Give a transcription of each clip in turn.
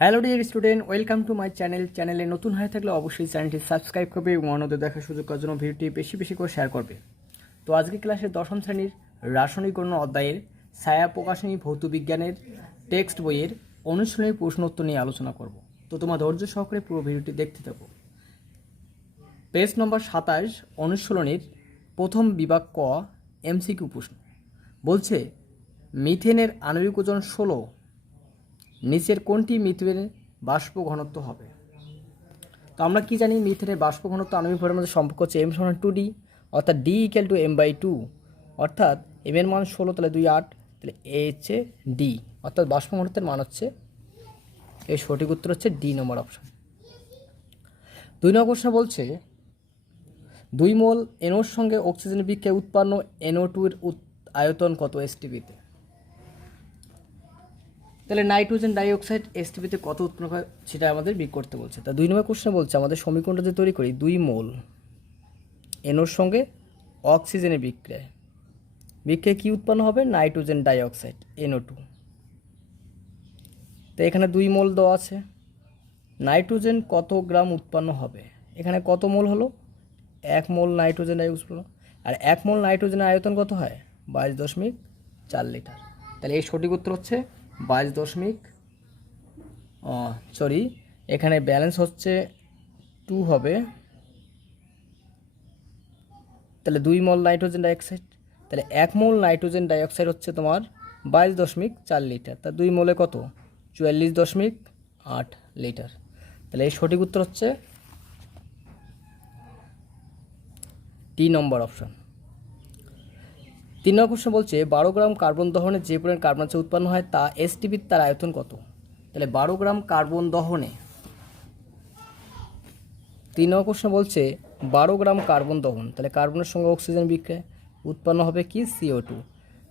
Hello dear student, welcome to my চ্যানেলে নতুন হয়ে থাকলে অবশ্যই চ্যানেলটি সাবস্ক্রাইব করবে এবং অন্যদের দেখার সুযোগ করার জন্য ভিডিওটি বেশি বেশি করে শেয়ার করবে। তো আজকে ক্লাসে দশম শ্রেণীর রাসায়নিক গণনা অধ্যায়ের ছায়া প্রকাশনী ভৌতবিজ্ঞানের টেক্সট বইয়ের অনুশীলনী প্রশ্নোত্তর নিয়ে আলোচনা করব। তো তোমার ধৈর্য সহকারে পুরো ভিডিওটি দেখতে থাকো। পেজ নম্বর 27 অনুশীলনীর প্রথম বিভাগ ক এমসিকিউ প্রশ্ন বলছে, মিথেনের আণবিক ওজন 16, নিচের কোনটি মিথেনের বাষ্প ঘনত্ব হবে? তো আমরা কি জানি, মিথেনের বাষ্প ঘনত্ব আণবিক ভরের মধ্যে সম্পর্ক হচ্ছে m সমান 2d, অর্থাৎ d = m/2, অর্থাৎ m এর মান 16 তাহলে 2 8, তাহলে a হচ্ছে d, অর্থাৎ বাষ্প ঘনত্বের মান হচ্ছে, এর সঠিক উত্তর হচ্ছে ডি নম্বর অপশন। 2 নম্বর প্রশ্ন বলছে 2 মোল NO এর সঙ্গে অক্সিজেন বিক্রিয়ায় উৎপন্ন NO2 এর আয়তন কত STP-তে? তাহলে নাইট্রোজেন ডাইঅক্সাইড STP-তে কত উৎপন্ন হয় সেটা আমাদের বের করতে বলছে। তা 2 নম্বর কোশ্চেন বলছে আমাদের সমীকরণটা যে তৈরি করি, 2 মোল NOর সঙ্গে অক্সিজেনের বিক্রিয়ায় কি উৎপন্ন হবে? Nitrogen dioxide NO2। তো এখানে 2 মোল দেওয়া আছে, নাইট্রোজেন কত গ্রাম উৎপন্ন হবে? এখানে কত মোল হলো? 1 মোল নাইট্রোজেন ডাইঅক্সাইড, আর 1 মোল নাইট্রোজেনের আয়তন কত হয়? 22.4 লিটার। তাহলে এই সঠিক উত্তর হচ্ছে 22, এখানে ব্যালেন্স হচ্ছে 2 হবে, তাহলে 2 মোল নাইট্রোজেন ডাইঅক্সাইড, তাহলে 1 মোল নাইট্রোজেন ডাইঅক্সাইড হচ্ছে তোমার 22.4 লিটার, তা 2 মোলে কত? 44.8 লিটার। তাহলে এই সঠিক উত্তর হচ্ছে ডি নম্বর অপশন। 3 নম্বর প্রশ্ন বলছে 12 গ্রাম কার্বন দহনে যে পরিমাণ কার্বন ডাইঅক্সাইড উৎপন্ন হয় তা STP তার আয়তন কত? তাহলে 12 গ্রাম কার্বন দহনে, 3 নম্বর প্রশ্ন বলছে 12 গ্রাম কার্বন দহন, তাহলে কার্বনের সঙ্গে অক্সিজেন বিক্রিয়ায় উৎপন্ন হবে কি? CO2।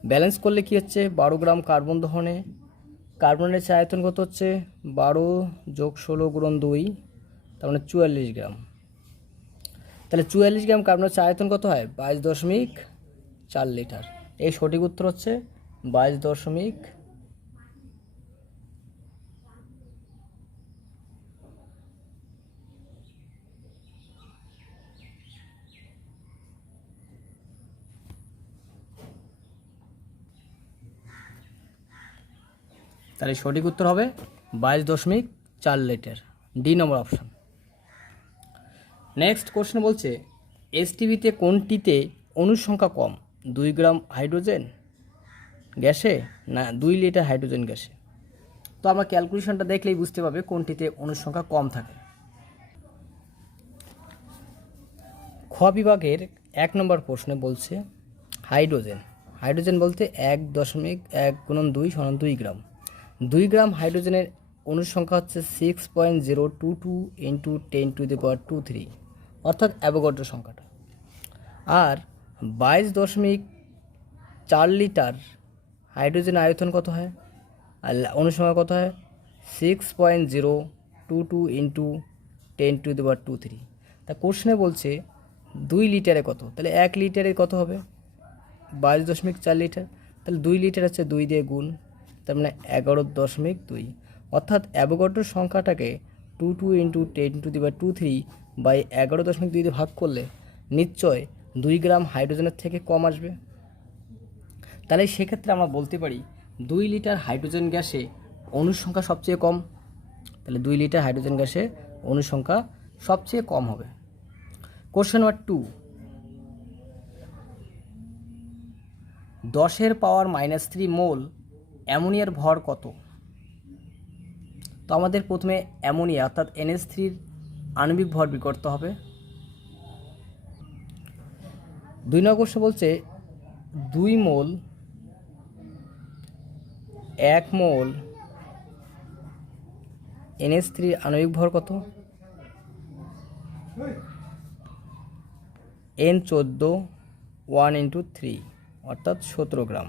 ব্যালেন্স করলে কি হচ্ছে? 12 গ্রাম কার্বন দহনে কার্বনের আয়তন কত হচ্ছে? 12 + 16 × 2, তার মানে 44 গ্রাম। তাহলে 44 গ্রাম কার্বনের আয়তন কত হয়? 22.4 লিটার। এই সঠিক উত্তর হচ্ছে 22. তাহলে সঠিক উত্তর হবে 22.4 লিটার, ডি নম্বর অপশন। নেক্সট কোশ্চেন বলছে STP-তে কোনটিতে অণুর সংখ্যা কম? 2 গ্রাম হাইড্রোজেন গ্যাসে না 2 লিটার হাইড্রোজেন গ্যাসে? তো আমরা ক্যালকুলেশনটা দেখলেই বুঝতে পারবে কোনটিতে অণুর সংখ্যা কম থাকে। খ বিভাগের 1 নম্বর প্রশ্নে বলছে হাইড্রোজেন বলতে 1.1 × 2 = 2 গ্রাম। 2 গ্রাম হাইড্রোজেনের অণুর সংখ্যা হচ্ছে 6.022 × 10⁻²3, অর্থাৎ অ্যাভোগাড্রো সংখ্যাটা। আর 22.4 লিটার হাইড্রোজেন আয়তন কত হয়? আর অণুর সংখ্যা কত হয়? 6.022 × 10⁻²3। তা কোশ্চেনে বলছে 2 লিটারে কত? তাহলে 1 লিটারে কত হবে? 22.4 লিটার, তাহলে 2 লিটার হচ্ছে 2 দিয়ে গুণ, তার মানে 11.2, অর্থাৎ অ্যাভোগাড্রোর সংখ্যাটাকে 22 × 10⁻²3/11.2 দিয়ে ভাগ করলে নিশ্চয় 2 গ্রাম হাইড্রোজেনের থেকে কম আসবে। তাহলে সেক্ষেত্রে আমরা বলতে পারি 2 লিটার হাইড্রোজেন গ্যাসে অণুর সংখ্যা সবচেয়ে কম, তাহলে 2 লিটার হাইড্রোজেন গ্যাসে অণুর সংখ্যা সবচেয়ে কম হবে। কোশ্চেন নাম্বার 2, 10⁻³ মোল অ্যামোনিয়ার ভর কত? তো আমাদের প্রথমে অ্যামোনিয়া অর্থাৎ NH3 আণবিক ভর বের করতে হবে। 2 নম্বর কোশ্চেন বলছে 2 মোল 1 মোল NH3 আণবিক ভর কত? N14 1 × 3, অর্থাৎ 17 গ্রাম।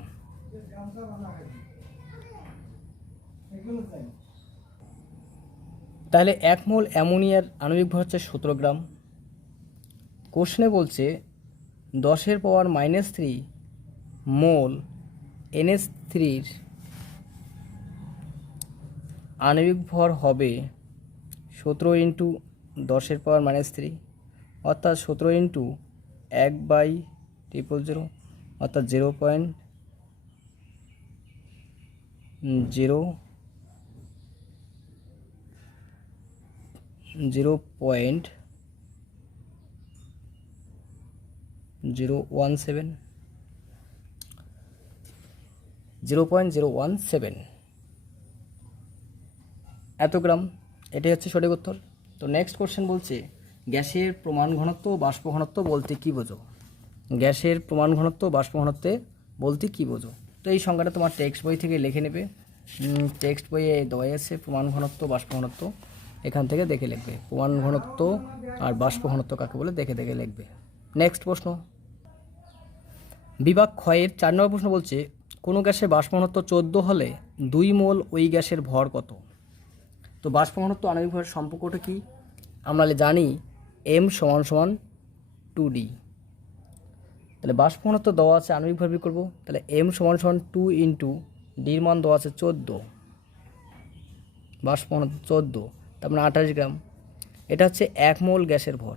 তাহলে 1 মোল অ্যামোনিয়ার আণবিক ভর হচ্ছে 17 গ্রাম। কোশ্চেনে বলছে 10⁻³ মোল NH3 আণবিক ভর হবে 17 ইন্টু 10⁻³ অর্থাৎ 17 ইন্টু 1/000 অর্থাৎ 0.017 এত গ্রাম। এটাই হচ্ছে সঠিক উত্তর। তো নেক্সট কোশ্চেন বলছে গ্যাসের প্রমাণ ঘনত্ব বাষ্প ঘনত্ব বলতে কী বোঝো? গ্যাসের প্রমাণ ঘনত্ব বাষ্প ঘনত্বে বলতে কী বোঝো? তো এই সংজ্ঞাটা তোমার টেক্সট বই থেকে লিখে নেবে। টেক্সট বইয়ে দেওয়া আছে প্রমাণ ঘনত্ব বাষ্প ঘনত্ব, এখান থেকে দেখে লিখবে প্রমাণ ঘনত্ব আর বাষ্প ঘনত্ব কাকে বলে দেখে দেখে লিখবে। নেক্সট প্রশ্ন, বিভাগ ক্ষয়ের 4 নম্বর প্রশ্ন বলছে কোনো গ্যাসের বাষ্প ঘনত্ব 14 হলে 2 মোল ওই গ্যাসের ভর কত? তো বাষ্প ঘনত্ব আণবিক ভরের সম্পর্কটা কি? আমরা জানি m = 2d। তাহলে বাষ্প ঘনত্ব দেওয়া আছে, আণবিক ভর বের করবো, তাহলে m = 2 ইন্টু ডির মান দেওয়া আছে 14, বাষ্প ঘনত্ব 14, তার মানে 28 গ্রাম। এটা হচ্ছে 1 মোল গ্যাসের ভর,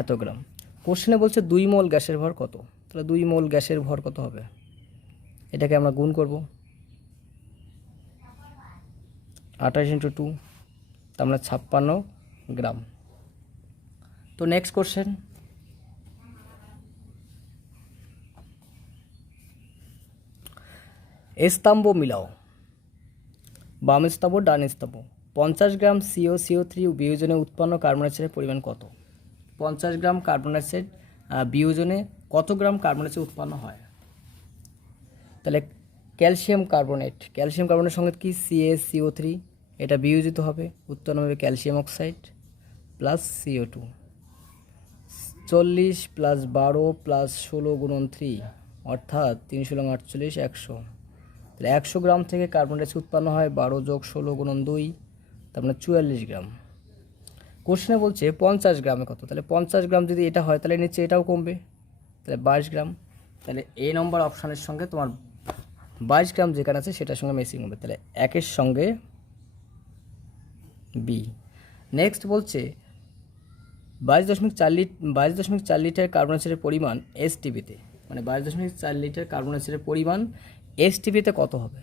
এত গ্রাম। কোশ্চেনে বলছে 2 মোল গ্যাসের ভর কত? তাহলে 2 মোল গ্যাসের ভর কত হবে? এটাকে আমরা গুণ করব, 28 ইন্টু 2, তার মানে 56 গ্রাম। তো নেক্সট কোশ্চেন, স্তম্ভ মিলাও, বাম স্তম্ভ ডান স্তম্ভ। 50 গ্রাম CO3 বিয়োজনে উৎপন্ন কার্বন ডাইঅক্সাইডের পরিমাণ কত? 50 গ্রাম কার্বন ডাইঅক্সাইড বিয়োজনে কত গ্রাম কার্বন ডাইঅক্সাইড উৎপন্ন হয়? তাহলে ক্যালসিয়াম কার্বনের সঙ্গে কি CaCO3, এটা বিয়োজিত হবে, উৎপন্ন হবে ক্যালসিয়াম অক্সাইড প্লাস CO2। 40 + 12 + 16 × 3 অর্থাৎ 3 × 48 100। তাহলে 100 গ্রাম থেকে কার্বন ডাইঅক্সাইড উৎপন্ন হয় 12 + 16 × 2, তার মানে 44 গ্রাম। কোশ্চেনে বলছে 50 গ্রামে কত? তাহলে 50 গ্রাম যদি এটা হয় তাহলে নিচে এটাও কমবে, তাহলে 22 গ্রাম। তাহলে এ নম্বর অপশানের সঙ্গে তোমার 22 গ্রাম যেখানে আছে সেটার সঙ্গে ম্যাচিং হবে, তাহলে 1-এর সঙ্গে বি। নেক্সট বলছে 22.4 লিটার কার্বন ডাইঅক্সাইডের পরিমাণ STPতে, মানে 22.4 লিটার কার্বন ডাইঅক্সাইডের পরিমাণ STPতে কত হবে?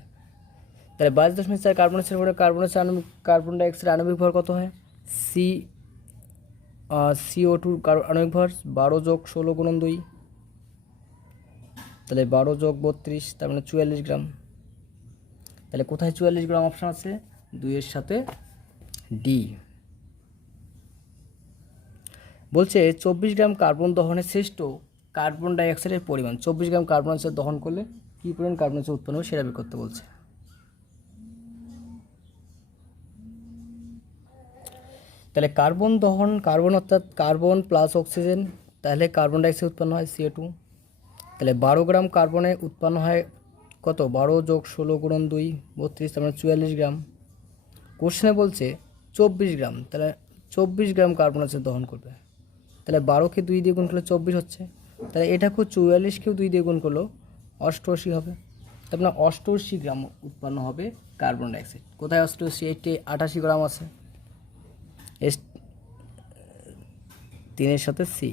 তাহলে 22.4 কার্বন ডাইঅক্সাইড কার্বন ডাইঅক্সাইড আণবিক ভর কত হয়? CO2 আণবিক ভর 12 + 16 × 2, তাহলে 12 + 32, তার মানে 44 গ্রাম। তাহলে কোথায় 44 গ্রাম অপশান আছে? 2-এর সাথে ডি। বলছে 24 গ্রাম কার্বন দহনে শ্রেষ্ঠ কার্বন ডাইঅক্সাইডের পরিমাণ। 24 গ্রাম কার্বন ডাইঅক্সাইড দহন করলে কী পরিমাণ কার্বন ডাইঅক্সাইড উৎপন্ন হবে সেটা বের করতে বলছে। তাহলে কার্বন অর্থাৎ কার্বন প্লাস অক্সিজেন, তাহলে কার্বন ডাইঅক্সাইড উৎপন্ন হয় CO2। তাহলে 12 গ্রাম কার্বনে উৎপন্ন হয় কত? 12 + 16 × 2 32, তার মানে 44 গ্রাম। কোশ্চেনে বলছে 24 গ্রাম, তাহলে 24 গ্রাম কার্বন ডাইঅক্সাইড দহন করবে, তাহলে 12কে 2 দিয়ে গুণ করলে 24 হচ্ছে, তাহলে এটাকেও 44কেও 2 দিয়ে গুণ করলেও 88 হবে, তার মানে 88 গ্রাম উৎপন্ন হবে কার্বন ডাইঅক্সাইড। কোথায় 88? 88 গ্রাম আছে, 3-এর সাথে সি।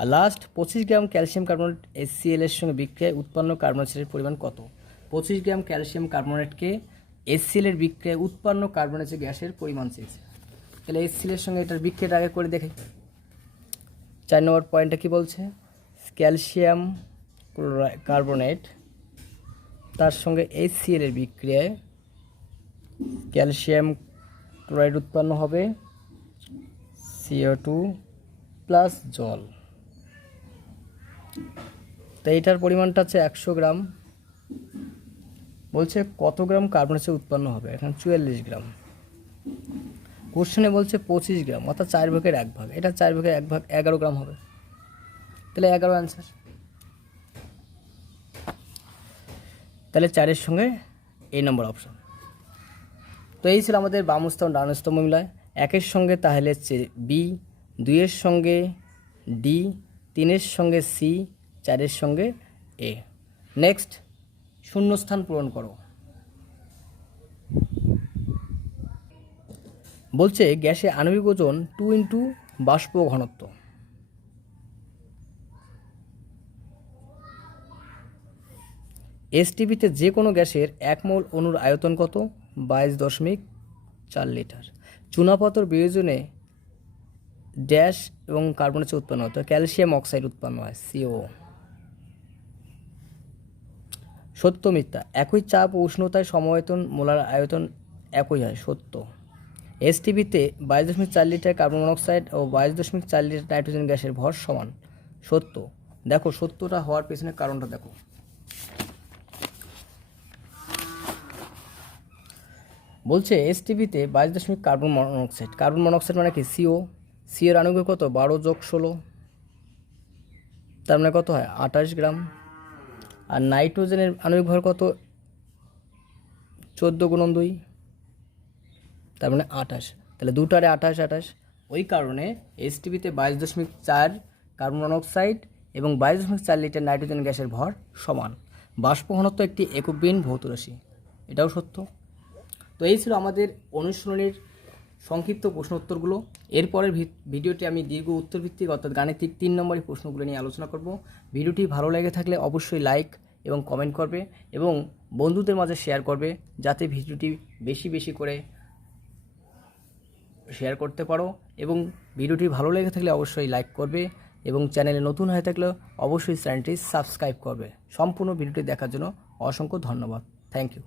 আর last 25 gram calcium carbonate HCl এর সঙ্গে বিক্রিয়ায় উৎপন্ন কার্বন ডাইঅক্সাইডের পরিমাণ কত? 25 গ্রাম ক্যালসিয়াম কার্বনেটকে HCl এর বিক্রিয়ায় উৎপন্ন কার্বন ডাইঅক্সাইড গ্যাসের পরিমাণ চেয়েছে। তাহলে HCl এর সঙ্গে এটার বিক্রিয়াটা আগে করে দেখাই। 4 নম্বর পয়েন্টটা কি বলছে? ক্যালসিয়াম কার্বনেট তার সঙ্গে HCl এর বিক্রিয়ায় ক্যালসিয়াম ক্লোরাইড উৎপন্ন হবে, CO2 প্লাস জল। তো এইটার পরিমাণটা আছে 100 গ্রাম। বলছে কত গ্রাম কার্বন ডাইঅক্সাইড উৎপন্ন হবে? এখানে 44 গ্রাম। কোশ্চেনে বলছে 25 গ্রাম অর্থাৎ 4/1 এটা 4/1 11 গ্রাম হবে, তাহলে 11 অ্যান্সার। তাহলে 4-এর সঙ্গে এই নম্বর অপশান। তো এই ছিল আমাদের বাম স্তম্ভ ডান স্তম্ভ মিলায়। 1-এর সঙ্গে তাহলে হচ্ছে বি, 2-এর সঙ্গে ডি, 3-এর সঙ্গে সি, 4-এর সঙ্গে এ। নেক্সট, শূন্যস্থান পূরণ করো। বলছে গ্যাসে আণবিক ওজন 2 × বাষ্প ঘনত্ব। এসটিপিতে যে কোনো গ্যাসের 1 মোল অণুর আয়তন কত? 22.4 লিটার। চুনাপাথর বিয়োজনে ড্যাশ এবং কার্বনের চেয়ে উৎপন্ন হতো ক্যালসিয়াম অক্সাইড উৎপন্ন হয়, সিও। সত্য মিথ্যা? একই চাপ ও উষ্ণতায় সমায়তন মোলার আয়তন একই হয়, সত্য। এসটিপিতে 22.4 লিটার কার্বন মনোক্সাইড ও 22.4 লিটার নাইট্রোজেন গ্যাসের ভর সমান, সত্য। দেখো সত্যটা হওয়ার পেছনে কারণটা দেখো। বলছে এসটিপিতে 22 কার্বন মনোক্সাইড, কার্বন মনোক্সাইড মানে কি? সিও। সিওর আণবিক কত? 12 + 16, তার মানে কত হয়? 28 গ্রাম। আর নাইট্রোজেনের আণবিক ভর কত? 14 × 2, তার মানে 28। তাহলে দুটারে 28। ওই কারণে এসটিপিতে 22.4 কার্বন মনোক্সাইড এবং 22.4 লিটার নাইট্রোজেন গ্যাসের ভর সমান। বাষ্প ঘনত্ব একটি একবিহীন ভৌত রাশি, এটাও সত্য। তো এই ছিল আমাদের অনুশীলনীর সংক্ষিপ্ত প্রশ্ন উত্তরগুলো। এরপরের ভিডিওটি আমি দীর্ঘ উত্তরভিত্তিক অর্থাৎ গাণিতিক 3 নম্বরের প্রশ্নগুলো নিয়ে আলোচনা করব। ভিডিওটি ভালো লেগে থাকলে অবশ্যই লাইক এবং কমেন্ট করবে এবং বন্ধুদের মাঝে শেয়ার করবে, যাতে ভিডিওটি বেশি বেশি করে শেয়ার করতে পারো। এবং ভিডিওটি ভালো লেগে থাকলে অবশ্যই লাইক করবে এবং চ্যানেলে নতুন হয়ে থাকলে অবশ্যই চ্যানেলটি সাবস্ক্রাইব করবে। সম্পূর্ণ ভিডিওটি দেখার জন্য অসংখ্য ধন্যবাদ। Thank you.